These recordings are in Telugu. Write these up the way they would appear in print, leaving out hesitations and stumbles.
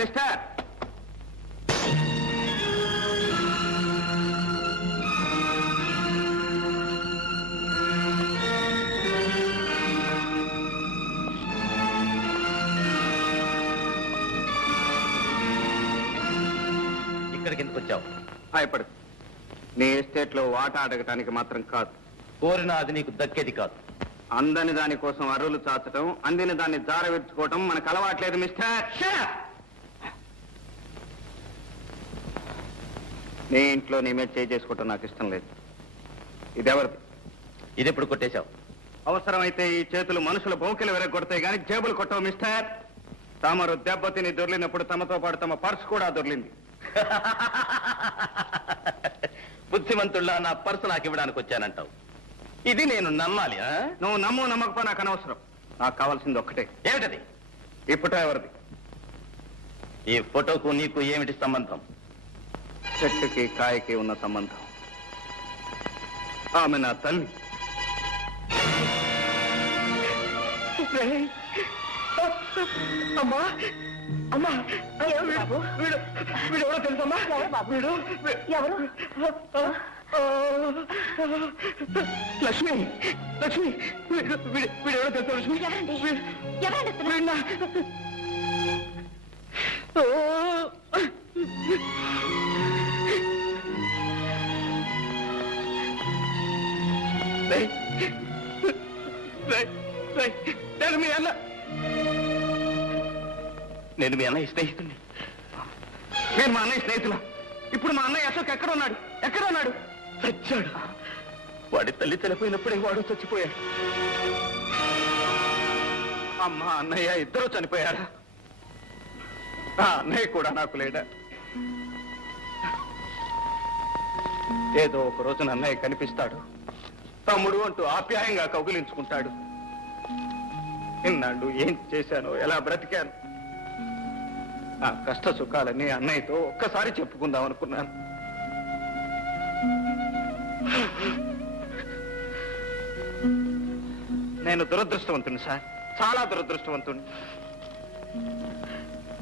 మిస్టర్, ఇక్కడికి ఎందుకు వచ్చావు? ఇప్పుడు నీ ఎస్టేట్ లో వాటా అడగటానికి మాత్రం కాదు. కోరిన అది నీకు దక్కేది కాదు. అందని దాని కోసం అర్రులు చాచటం, అందిన దాన్ని జారవిడ్చుకోవటం మనకు అలవాట్లేదు మిస్టర్. నీ ఇంట్లో నీ మీద చేసుకోవటం నాకు ఇష్టం లేదు. ఇదెవరిది? ఇది ఎప్పుడు కొట్టేశావు? అవసరమైతే ఈ చేతులు మనుషుల బొంకెలు వెరగొడతాయి కానీ జేబులు కొట్టవు మిస్టర్. తమరు దెబ్బతిని దొర్లినప్పుడు తమతో పాటు తమ పర్స్ కూడా దొర్లింది. బుద్ధిమంతుల్లా నా పర్సు నాకు ఇవ్వడానికి వచ్చానంటావు. ఇది నేను నమ్మాలి? నువ్వు నమ్ము నమ్మకపో నాకు అనవసరం. నాకు కావాల్సింది ఒక్కటే. ఏమిటది? ఈ ఫోటో ఎవరిది? ఈ ఫోటోకు నీకు ఏమిటి సంబంధం? చెట్టుకి కాయకి ఉన్న సంబంధం. ఆమె నా తల్లి. అమ్మా అమ్మా, వీడు ఎవరో తెలుసమ్మా? వీడు ఎవరు? లక్ష్మి, లక్ష్మి, వీడు ఎవరో తెలుసా లక్ష్మి? నేను మీ అన్న, నేను మీ అన్నయ్య స్నేహితుడిని. నేను మా అన్నయ్య స్నేహితులు. ఇప్పుడు మా అన్నయ్య అశోక్ ఎక్కడున్నాడు? ఎక్కడున్నాడు? చచ్చాడు. వాడి తల్లి చనిపోయినప్పుడే వాడు చచ్చిపోయాడు. అమ్మ అన్నయ్య ఇద్దరూ చనిపోయారా? ఆ అన్నయ్య కూడా నాకు లేడా? ఏదో ఒక రోజున అన్నయ్య కనిపిస్తాడు. తమ్ముడు అంటూ ఆప్యాయంగా కౌగిలించుకుంటాడు. ఇన్నాళ్ళు ఏం చేశానో, ఎలా బ్రతికాను, నా కష్ట సుఖాలన్నీ అన్నయ్యతో ఒక్కసారి చెప్పుకుందాం అనుకున్నాను. నేను దురదృష్టవంతుని సార్, చాలా దురదృష్టవంతుని.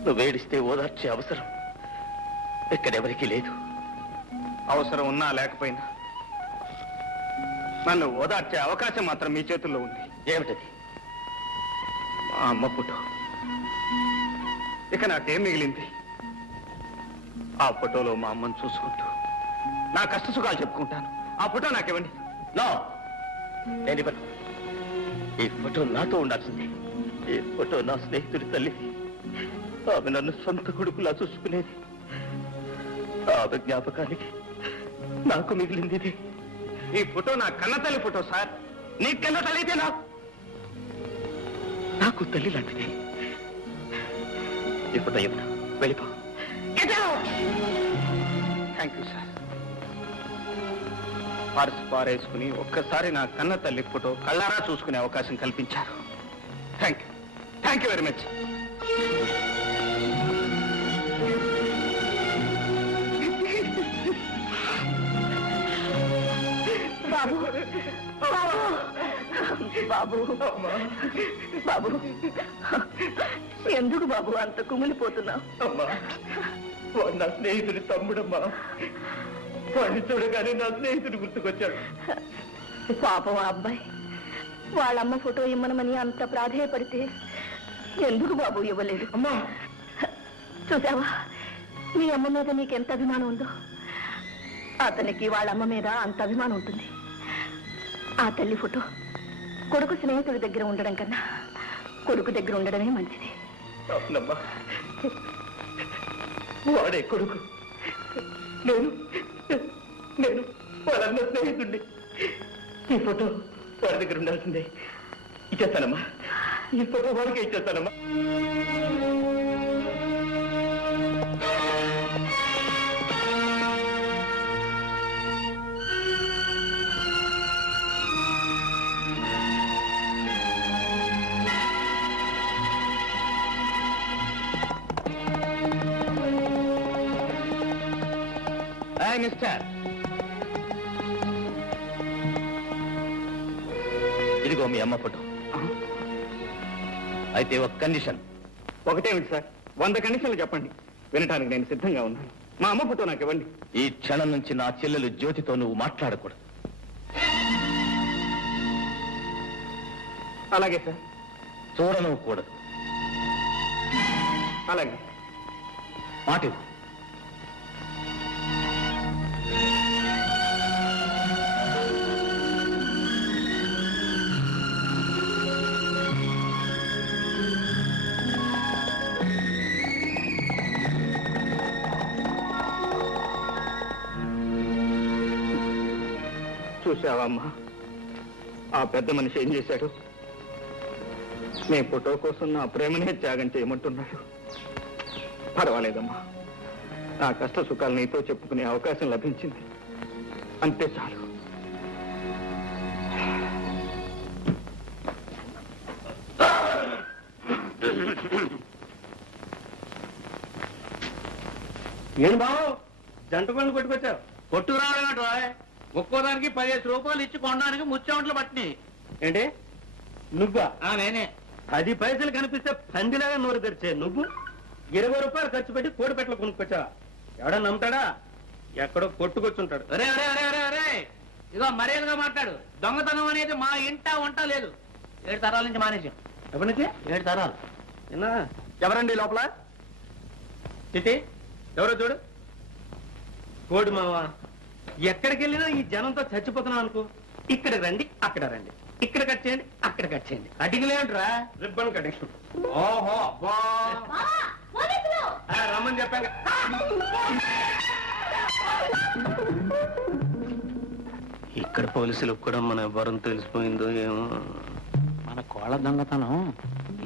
నువ్వు ఏడిస్తే ఓదార్చే అవసరం ఎక్కడెవరికి లేదు. అవసరం ఉన్నా లేకపోయినా నన్ను ఓదార్చే అవకాశం మాత్రం మీ చేతుల్లో ఉంది. ఏమిటది? మా అమ్మ ఫోటో. ఇక నాకేం మిగిలింది? ఆ ఫోటోలో మా అమ్మను చూసుకుంటూ నా కష్ట సుఖాలు చెప్పుకుంటాను. ఆ ఫోటో నాకివ్వండి. నో, నేను ఇవ్వను. ఈ ఫోటో నాతో ఉండాల్సింది. ఈ ఫోటో నా స్నేహితుడి తల్లిది. ఆమె నన్ను సొంత కొడుకులా చూసుకునేది. ఆమె జ్ఞాపకానికి నాకు మిగిలింది ఇది. ఈ ఫోటో నా కన్నతల్లి ఫోటో సార్. నీ కన్న తల్లి అయితే నాకు తల్లి లాంటిది. ఈ ఫోటో ఇవ్వను. వెళ్ళిపో. Thank you sir. పర్స్ పారేసుకుని ఒక్కసారి నా కన్న తల్లి ఫోటో కళ్ళారా చూసుకునే అవకాశం కల్పించారు. Thank you, thank you very much. బాబు, బాబు, బాబు, ఎందుకు బాబు అంత కుమిలిపోతున్నావు? అమ్మా, వాడు నా స్నేహితుడి తమ్ముడమ్మా. వాడిని చూడగానే నా స్నేహితుడు గుర్తుకొచ్చాడు. పాపం ఆ అబ్బాయి వాళ్ళమ్మ ఫోటో ఇమ్మనమని అంత ప్రాధేయపడితే ఎందుకు బాబు ఇవ్వలేదు? అమ్మా, చూసావా మీ అమ్మ మీద నీకెంత అభిమానం ఉందో? అతనికి వాళ్ళమ్మ మీద అంత అభిమానం ఉంటుంది. ఆ తల్లి ఫోటో కొడుకు స్నేహితుడి దగ్గర ఉండడం కన్నా కొడుకు దగ్గర ఉండడమే మంచిది. అవునమ్మా, వాడే కొడుకు. నేను నేను వాళ్ళన్న స్నేహితుడిని. ఈ ఫోటో వాడి దగ్గర ఉండాల్సిందే. ఇచ్చేస్తానమ్మా. ఈ ఫోటో వాడికే ఇచ్చేస్తానమ్మా. మిస్టర్, ఇదిగో మీ అమ్మ ఫోటో. అయితే ఒక కండిషన్. ఒకటేమిటి సార్? 100 కండిషన్లు చెప్పండి, వినటానికి నేను సిద్ధంగా ఉన్నాను. మా అమ్మ ఫోటో నాకు ఇవ్వండి. ఈ క్షణం నుంచి నా చెల్లెలు జ్యోతితో నువ్వు మాట్లాడకూడదు. అలాగే సార్. చూడను కూడదు. అలాగే. మాట చూసావమ్మా, ఆ పెద్ద మనిషి ఏం చేశాడు? నీ ఫోటో కోసం నా ప్రేమనే త్యాగం చేయమంటున్నాడు. పర్వాలేదమ్మా, నా కష్ట సుఖాలు నీతో చెప్పుకునే అవకాశం లభించింది, అంతే చాలు. ఏం బావు జంట పనులు కొట్టుకొచ్చావు? కొట్టుకు రావడం ఒక్కోదానికి 15 రూపాయలు ఇచ్చి కొనడానికి ముచ్చామంట్లు పట్టినాయి. ఏంటి నువ్వా? నేనే. 10 పైసలు కనిపిస్తే పందిలాగా నోరు తెరిచే నువ్వు 20 రూపాయలు ఖర్చు పెట్టి కోడిపెట్టలు కొనుక్కొచ్చావా? ఎవడన్నా నమ్ముతాడా? ఎక్కడో కొట్టుకొచ్చుంటాడు. అరే అరే అరే అరే అరే ఇదో మర్యాదగా మాట్లాడు. దొంగతనం అనేది మా ఇంట వంట లేదు. 7 తరాల నుంచి మానేసాం. ఎప్పటి నుంచి? 7 తరాలు. విన్నా? ఎవరండి లోపల? చిట్టి ఎవరో చూడు. కోడి మావా, ఎక్కడికి వెళ్ళినా ఈ జనంతో చచ్చిపోతున్నాం అనుకో. ఇక్కడికి రండి, అక్కడ రండి, ఇక్కడ కట్ చేయండి, అక్కడ కట్ చేయండి. అడిగిలేంట్రా? Ribbon cutting. ఓహో అబ్బా, రమ్మని చెప్పాను. ఇక్కడ పోలీసులకు కూడా మన ఎవరం తెలిసిపోయిందో ఏమో. మన కోళ్ళ దొంగతనం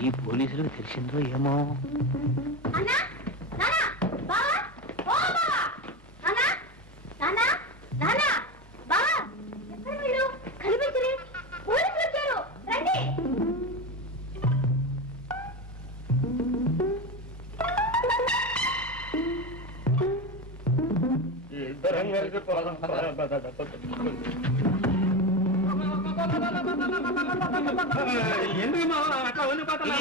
ఈ పోలీసులకు తెలిసిందో ఏమో. ఎందుకు మావా అట్లా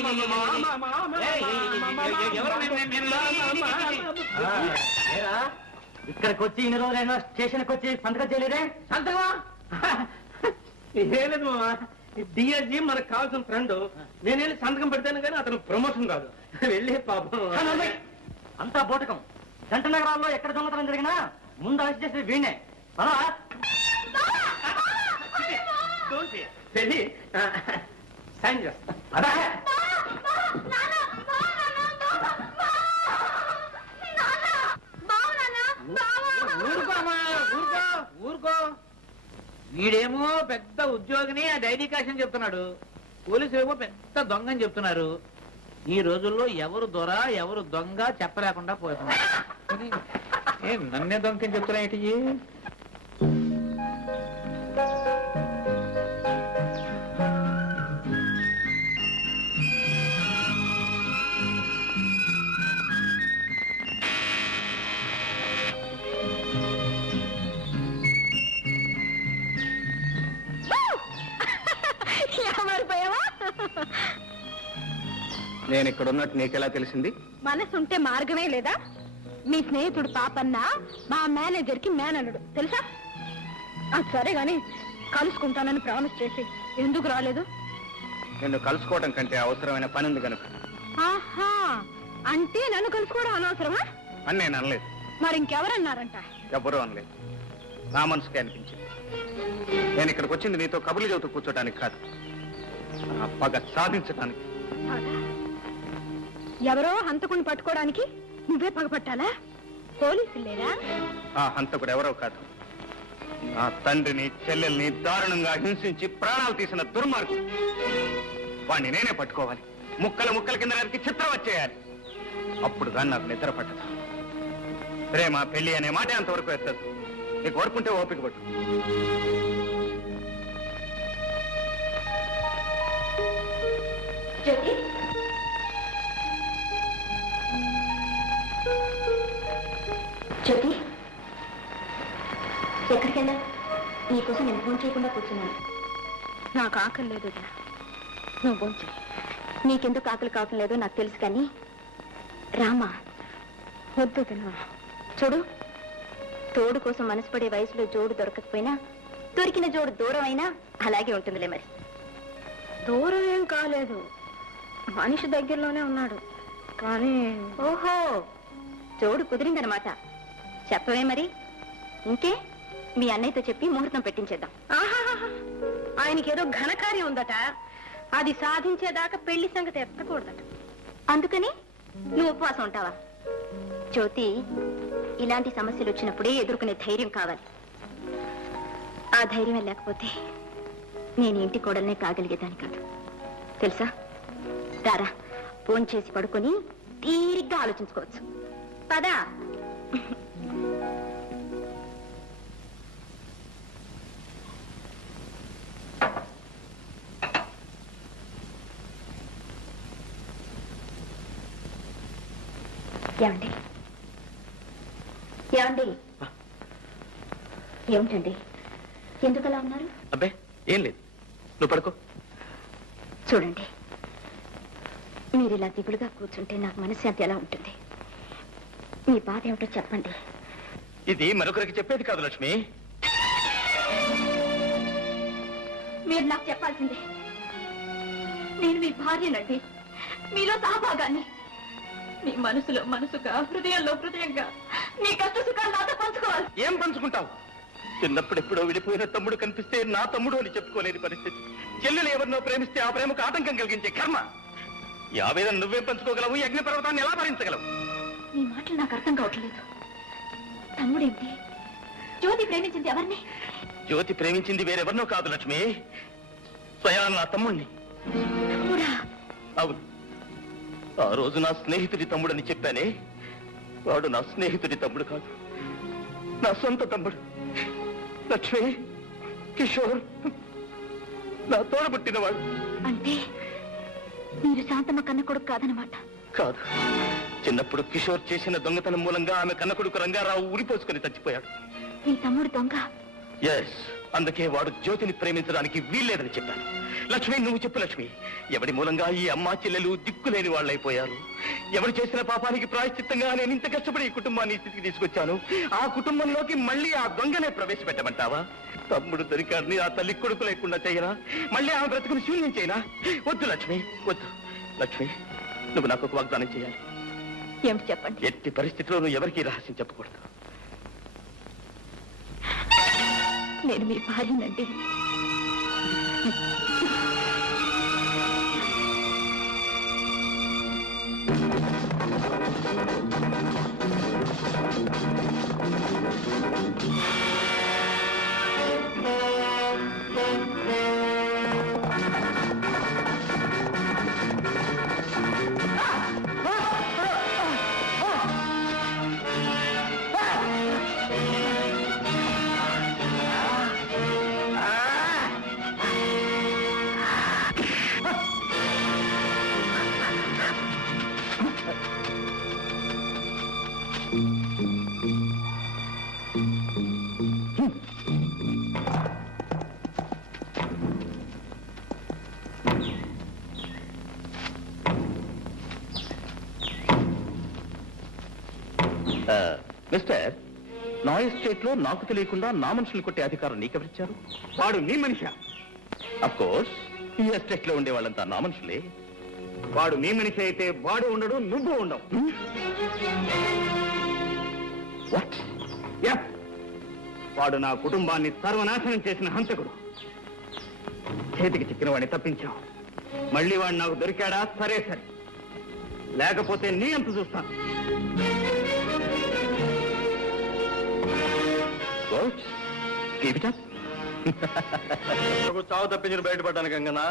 ఇక్కడికి వచ్చి ఇన్ని రోజులైనా స్టేషన్కి వచ్చి సంతకం చేయలేదే? సంతకమా? ఏలేదు మావా, డిఎస్జీ మనకు కావాల్సిన ఫ్రెండ్. నేను వెళ్ళి సంతకం పెడతాను కానీ అతను ప్రమోషన్ కాదు. వెళ్ళి పాపం అంతా బోటకం. జంట నగరాల్లో ఎక్కడ దొంగతనం జరిగినా ముందు అరెస్ట్ చేసేది వీణే. వెళ్ళి సైన్ చేస్తా. ఊరుకో. వీడేమో పెద్ద ఉద్యోగిని ఆ డైరీ కాషన్ చెప్తున్నాడు, పోలీసులు ఏమో పెద్ద దొంగని చెప్తున్నారు. ఈ రోజుల్లో ఎవరు దొర ఎవరు దొంగ చెప్పలేకుండా పోతున్నారు. నన్నే దొంగని చెప్తున్నా ఏంటి? నేను ఇక్కడ ఉన్నట్టు నీకెలా తెలిసింది? మనసుంటే మార్గమే లేదా? మీ స్నేహితుడు పాపన్న మా మేనేజర్ కి మేనల్లుడు తెలుసా? సరే గాని కలుసుకుంటానని ప్రామిస్ చేసి ఎందుకు రాలేదు? నిన్ను కలుసుకోవడం కంటే అవసరమైన పని ఉంది కనుక. ఆహా, అంటే నన్ను కలుసుకోవడం అనవసరమా అని నేను అనలేదు. మరి ఇంకెవరన్నారంట? ఎవరూ అనలేదు, నా మనసుకే అనిపించింది. నేను ఇక్కడికి వచ్చింది నీతో కబుర్లు చెబుతూ కూర్చోటానికి కాదు, నా పగ సాధించడానికి. ఎవరో హంతకుని పట్టుకోవడానికి నువ్వే పగపట్టాలా? పోలీసులు లేరా? ఆ హంతకుడు ఎవరో కాదు, నా తండ్రిని చెల్లెల్ని దారుణంగా హింసించి ప్రాణాలు తీసిన దుర్మార్గుడు. వాణ్ణి నేనే పట్టుకోవాలి, ముక్కల ముక్కల కింద నరికి చిత్రం వచ్చేయాలి. అప్పుడు కానీ నాకు నిద్ర పట్టదు. ప్రేమ పెళ్లి అనే మాట అంతవరకు ఎత్తదు. నీకు ఓర్పుంటే ఓపిక పట్టు. జ్యోతి, ఎక్కడికెళ్ళా? నీకోసం నేను ఫోన్ చేయకుండా కూర్చున్నాను. నాకు ఆకలి లేదు, నువ్వు ఫోన్ చేయి. నీకెందుకు ఆకలి కావటం లేదో నాకు తెలుసు, కానీ రామా వద్దు తిన్నా. చూడు, తోడు కోసం మనసు పడే వయసులో జోడు దొరకకపోయినా దొరికిన జోడు దూరం అయినా అలాగే ఉంటుందిలే. మరి దూరం ఏం కాలేదు, మనిషి దగ్గరలోనే ఉన్నాడు. కానీ ఓహో, జోడు కుదిరిందనమాట. చెప్పవే మరి. ఇంకే మీ అన్నయ్యతో చెప్పి ముహూర్తం పెట్టించేద్దాం. ఆయనకేదో ఘనకార్యం ఉందట, అది సాధించేదాకా పెళ్లి సంగతి ఎత్తకూడదట. అందుకని నువ్వు ఉపవాసం ఉంటావా? జ్యోతి, ఇలాంటి సమస్యలు వచ్చినప్పుడే ఎదుర్కొనే ధైర్యం కావాలి. ఆ ధైర్యం లేకపోతే నేను ఇంటి కోడల్నే కాగలిగేదాన్ని కాదు, తెలుసా? రారా, ఫోన్ చేసి పడుకొని తీరిగ్గా ఆలోచించుకోవచ్చు. పదా. ఏమండి? ఏమండి? ఏమిటండి, ఎందుకలా ఉన్నారు? అబ్బే ఏం లేదు, నువ్వు పడుకో. చూడండి, మీరు ఇలా దిగులుగా కూర్చుంటే నాకు మనశ్శాంతి ఎలా ఉంటుంది? మీ బాధ ఏమిటో చెప్పండి. ఇది మరొకరికి చెప్పేది కాదు లక్ష్మి. మీరు నాకు చెప్పాల్సిందే. నేను మీ భార్యనండి, మీలో సహభాగాన్ని. మీ మనసులో మనసుగా, హృదయంలో హృదయంగా మీ కష్ట సుఖాలు నాతో పంచుకోవాలి. ఏం పంచుకుంటావు? చిన్నప్పుడు ఎప్పుడో విడిపోయిన తమ్ముడు కనిపిస్తే నా తమ్ముడు అని చెప్పుకోలేని పరిస్థితి. చెల్లెలు ఎవరినో ప్రేమిస్తే ఆ ప్రేమకు ఆటంకం కలిగించే కర్మ. ఈ ఆవేదన నువ్వేం పంచుకోగలవు? ఈ అగ్ని పర్వతాన్ని ఎలా భరించగలవు? ఈ మాటలు నాకు అర్థం కావట్లేదు. తమ్ముడేంటి? జ్యోతి ప్రేమించింది ఎవరిని? జ్యోతి ప్రేమించింది వేరెవరినో కాదు లక్ష్మి, స్వయాన నా తమ్ముణ్ణి. తమ్ముడా? అవును, ఆ రోజు నా స్నేహితుడి తమ్ముడని చెప్పానే, వాడు నా స్నేహితుడి తమ్ముడు కాదు, నా సొంత తమ్ముడు. లక్ష్మి, కిషోర్ నా తోడబుట్టినవాడు. అంటే మీరు శాంతమ్మ కన్న కొడుకు కాదనమాట? కాదు, చిన్నప్పుడు కిషోర్ చేసిన దొంగతనం మూలంగా ఆమె కన్న కొడుకు రంగారావు ఉరిపోసుకుని చచ్చిపోయాడు. మీ తమ్ముడు దొంగ? ఎస్, అందుకే వాడు జ్యోతిని ప్రేమించడానికి వీల్లేదని చెప్పాను. లక్ష్మి, నువ్వు చెప్పు లక్ష్మి, ఎవడి మూలంగా ఈ అమ్మా చెల్లెలు దిక్కులేని వాళ్ళైపోయారు? ఎవరు చేసిన పాపానికి ప్రాయశ్చిత్తంగా నేను ఇంత కష్టపడి ఈ కుటుంబాన్ని ఈ స్థితికి తీసుకొచ్చాను. ఆ కుటుంబంలోకి మళ్ళీ ఆ దొంగనే ప్రవేశపెట్టమంటావా? తమ్ముడు దొరికాడిని ఆ తల్లి కొడుకు లేకుండా చేయనా? మళ్ళీ ఆమె బ్రతుకుని శూన్యం చేయనా? వద్దు లక్ష్మి, వద్దు. లక్ష్మి, నువ్వు నాకు ఒక వాగ్దానం చేయాలి. ఏమిటి చెప్పండి. ఎట్టి పరిస్థితిలో నువ్వు ఎవరికీ రహస్యం చెప్పకూడదు. నేను మీ భార్యనండి. మిస్టర్, నా ఎస్టేట్ లో నాకు తెలియకుండా నా మనుషులు కొట్టే అధికారం నీకెవరిచ్చారు? వాడు నీ మనిషా? అఫ్ కోర్స్, ఈ ఎస్టేట్ లో ఉండే వాళ్ళంతా నా మనుషులే. వాడు నీ మనిషి అయితే వాడు ఉండడు, నువ్వు ఉండవు. వాట్? వాడు నా కుటుంబాన్ని సర్వనాశనం చేసిన హంతకుడు. చేతికి చిక్కిన వాడిని తప్పించావు. మళ్ళీ వాడు నాకు దొరికాడా? సరే సరే, లేకపోతే నీ అంత చూస్తాను. చావు తప్పించిన బయటపడ్డాను గంగనా.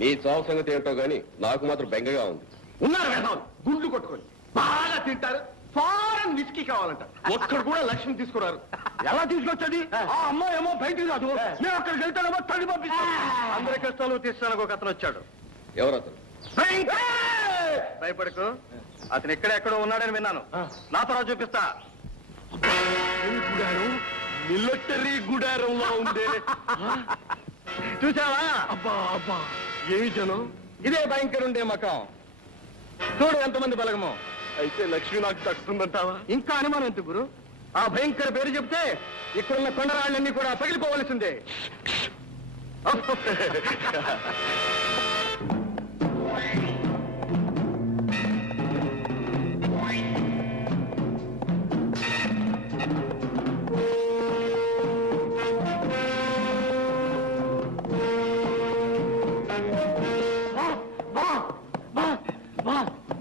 నీ చావు సంగతి ఏంటో గాని నాకు మాత్రం బెంగగా ఉంది. ఉన్నారు వేదవాళ్ళు, గుండ్లు కొట్టుకొని బాగా తింటారు. ఫారెన్ విస్కీ కావాలంట. ఒక్కడు కూడా లక్ష్మి తీసుకున్నారు. ఎలా తీసుకొచ్చేది? ఆ అమ్మాయి ఏమో బయటికి రాదు, నేను అక్కడికి వెళ్తానేమో తల్లి పంపిస్తాను. అందరి కష్టాలు తీర్చడానికి ఒక అతను వచ్చాడు. ఎవరతను? భయపడకు, అతను ఎక్కడెక్కడో ఉన్నాడని విన్నాను. నా తర్వాత చూపిస్తా. మిలిటరీ గుడారంలో ఉంది. చూసావా? అబ్బా అబ్బా, ఏమి జనం! ఇదే భయంకర ఉండే మకం. చూడు ఎంతమంది బలగమో. అయితే లక్ష్మి నాకు తక్కుతుందంటావా? ఇంకా అనుమానం ఎందుకు గురు? ఆ భయంకర పేరు చెప్తే ఇక్కడున్న కొండరాళ్ళన్నీ కూడా పగిలిపోవలసిందే.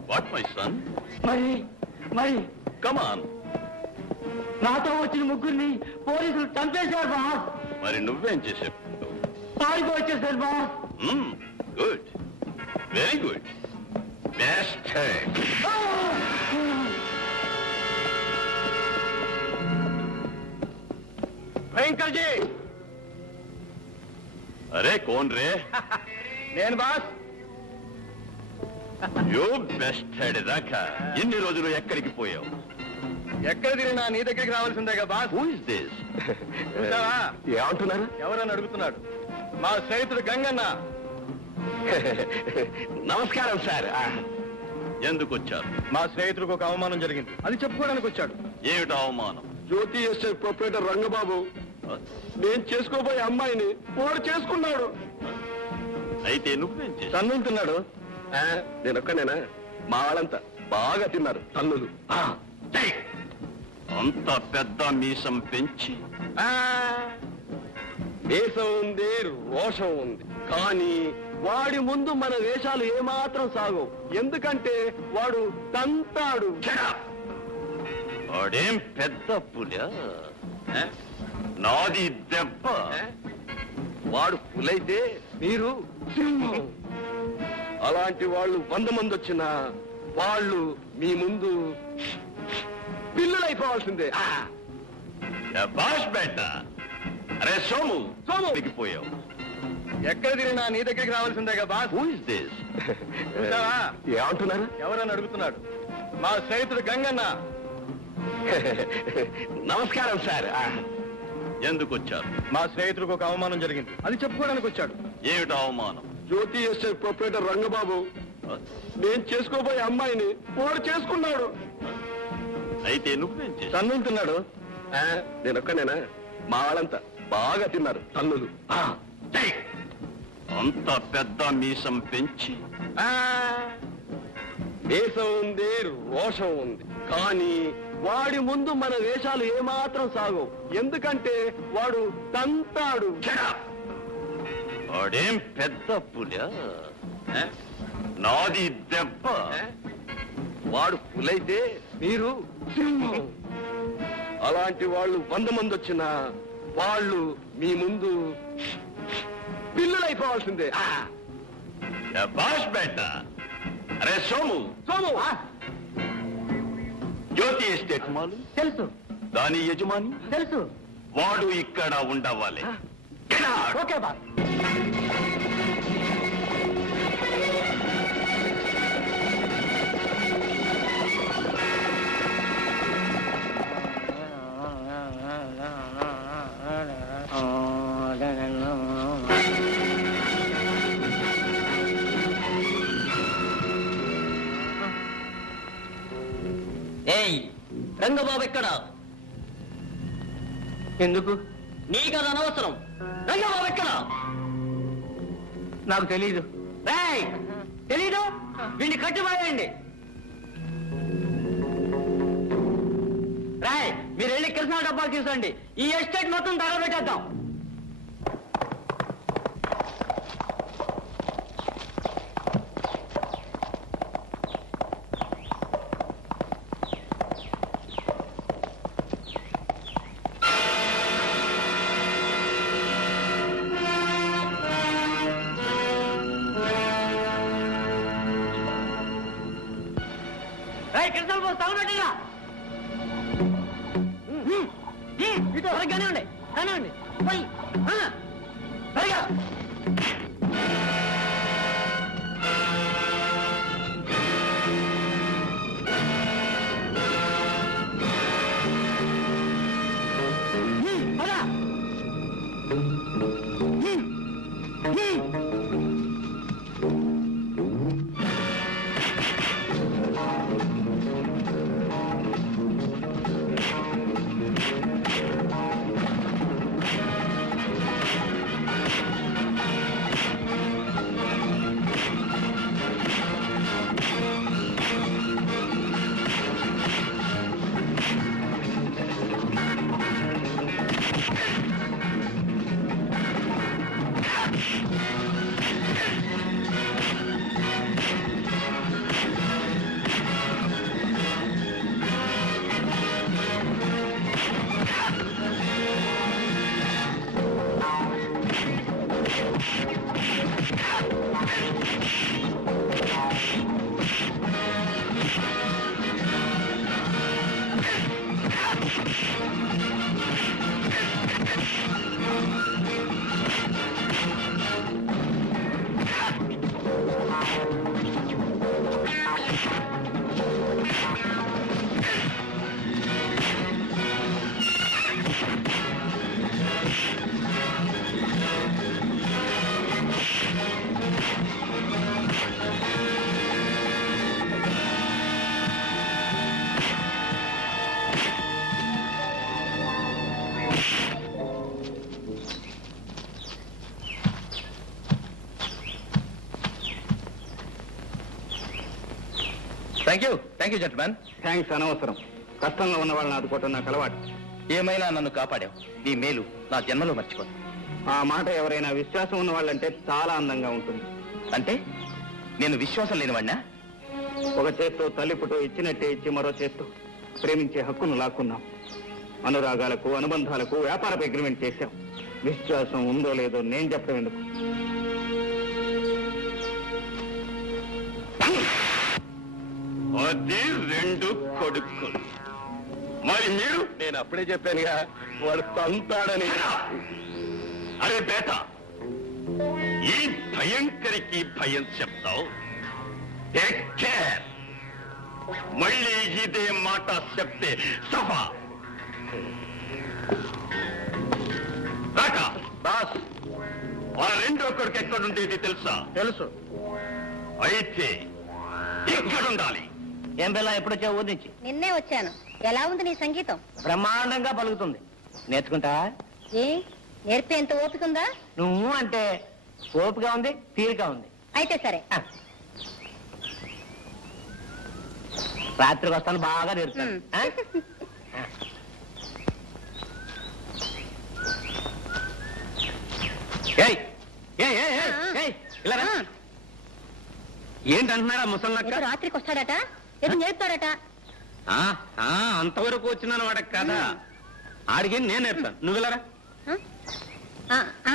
What my son? మరి కమ్ ఆన్. నాతో వచ్చిన ముగ్గురిని పోలీసులు చంపేశారు బాస్. మరి నువ్వేం చేసావు? పారిపో వచ్చేసారు boss. Good, very good, best. భయంకర్ జీ. అరే కోన్ రే? నేను బాస్. యూ బెస్ట్ హెడ్ దాకా ఇన్ని రోజులు ఎక్కడికి పోయావు? ఎక్కడ తిరిగినా నీ దగ్గరికి రావాల్సిందేగా బాస్. Who is this? చూసావా? ఏమంటున్నారు? ఎవరని అడుగుతున్నాడు. మా స్నేహితుడు గంగన్న. నమస్కారం సార్. ఎందుకు వచ్చారు? మా స్నేహితుడికి ఒక అవమానం జరిగింది, అది చెప్పుకోవడానికి వచ్చాడు. ఏమిటి అవమానం? జ్యోతి ఎస్టేట్ ప్రొపరేటర్ రంగబాబు నేను చేసుకోబోయే అమ్మాయిని వాడు చేసుకున్నాడు. అయితే నువ్వేం చేశావు? తన్నుతున్నాడు. నేనొక్కనేనా? మా వాళ్ళంతా బాగా తిన్నారు తల్లులు. అంత పెద్ద మీసం పెంచి దేశం ఉంది, రోషం ఉంది, కానీ వాడి ముందు మన వేషాలు ఏమాత్రం సాగవు. ఎందుకంటే వాడు తంతాడు. వాడేం పెద్ద పులి, నాది దెబ్బ. వాడు పులైతే మీరు సింహం. అలాంటి వాళ్ళు 100 మంది వచ్చినా వాళ్ళు మీ ముందు పిల్లులైపోవాల్సిందే. బాష్ బెట్ట. అరే సోము, సోము! పోయావు? ఎక్కడ తిరిగినా నీ దగ్గరికి రావాల్సిందేగా బాస్. Who is this? చూసావా? ఏమంటున్నారు? ఎవరని అడుగుతున్నాడు. మా స్నేహితుడు గంగన్న. నమస్కారం సార్. ఎందుకు వచ్చారు? మా స్నేహితుడికి ఒక అవమానం జరిగింది, అది చెప్పుకోవడానికి వచ్చాడు. ఏమిటి అవమానం? జ్యోతి ఎస్టేట్ ప్రొపరేటర్ రంగబాబు నేను చేసుకోబోయే అమ్మాయిని వాడు చేసుకున్నాడు. అయితే నువ్వేం చేశావు? తన్నుతున్నాడు. నేనొక్కనేనా? మా వాళ్ళంతా బాగా తిన్నారు తల్లులు. అంత పెద్ద మీసం పెంచి దేశం ఉంది, రోషం ఉంది, కానీ వాడి ముందు మన వేషాలు ఏమాత్రం సాగవు. ఎందుకంటే వాడు తంతాడు. వాడేం పెద్ద పులి, నాది దెబ్బ. వాడు పులైతే మీరు సింహం. అలాంటి వాళ్ళు 100 మంది వచ్చినా వాళ్ళు మీ ముందు పిల్లులైపోవాల్సిందే. బాష్ బెట్ట. అరే సోము, సోము! జ్యోతి ఎస్టేట్ మాలు తెలుసు, దాని యజమాని తెలుసు. వాడు ఇక్కడ ఉండవాలి. Okay boss. రంగబాబు ఎక్కడ? ఎందుకు? నీకది అనవసరం. రంగబాబు ఎక్కడ? నాకు తెలీదు. తెలీదు? వీడిని కట్టిపాయండి. రాయ్, మీరు వెళ్ళి కృష్ణా డబ్బాలు తీసుకోండి. ఈ ఎస్టేట్ మొత్తం తగలబెట్టేద్దాం. కృష్ణ తగలబెట్టగా ఇటు కానివ్వండి, కానివ్వండి. పోయి సరిగా థ్యాంక్ యూ జెంట్మెన్. థ్యాంక్స్ అనవసరం. కష్టంలో ఉన్న వాళ్ళని ఆదుకోవటం నాకు అలవాటు. ఏమైనా నన్ను కాపాడావు. నీ మేలు నా జన్మలో మర్చిపోను. ఆ మాట ఎవరైనా విశ్వాసం ఉన్న వాళ్ళంటే చాలా అందంగా ఉంటుంది. అంటే నేను విశ్వాసం లేనివాడినా? ఒక చేత్తో తల్లి ఫోటో ఇచ్చినట్టే ఇచ్చి మరో చేత్తో ప్రేమించే హక్కును లాక్కున్నాం. అనురాగాలకు, అనుబంధాలకు వ్యాపారపు అగ్రిమెంట్ చేశాం. విశ్వాసం ఉందో లేదో నేను చెప్పడం ఎందుకు? అది 2 కొడుకులు. మరి మీరు? నేను అప్పుడే చెప్పానుగా వాడు తంతాడని. అరే బేట, ఈ భయంకరికి భయం చెప్తావు. Take care. మళ్ళీ ఇదే మాట చెప్తే సభ రాక. బాస్, ఆ 2వ కొడుకు ఎక్కడుండేది తెలుసా? తెలుసు. అయితే ఎక్కడుండాలి? ఏం పిల్ల ఎప్పుడొచ్చా ఊరి నుంచి? నిన్నే వచ్చాను. ఎలా ఉంది నీ సంగీతం? బ్రహ్మాండంగా పలుకుతుంది. నేర్చుకుంటా? ఏ నేర్పేంత ఓపిక ఉందా? నువ్వు అంటే ఓపిక ఉంది, తీరిక ఉంది. అయితే సరే. రాత్రికి వస్తాను, బాగా నేర్పుతాను. ఆ? ఏయ్, ఏయ్, ఏయ్, ఏయ్, ఏయ్, ఇలా రా. ఏంటంటున్నారా ముసలక్క? రాత్రికి వస్తాడట, ఏదో నేర్పుతాడట. అంతవరకు వచ్చినాను వాడకి కదా. ఆడికి నేను నేర్పుతాను. నువ్వు ఇలా రా. ఆ, ఆ,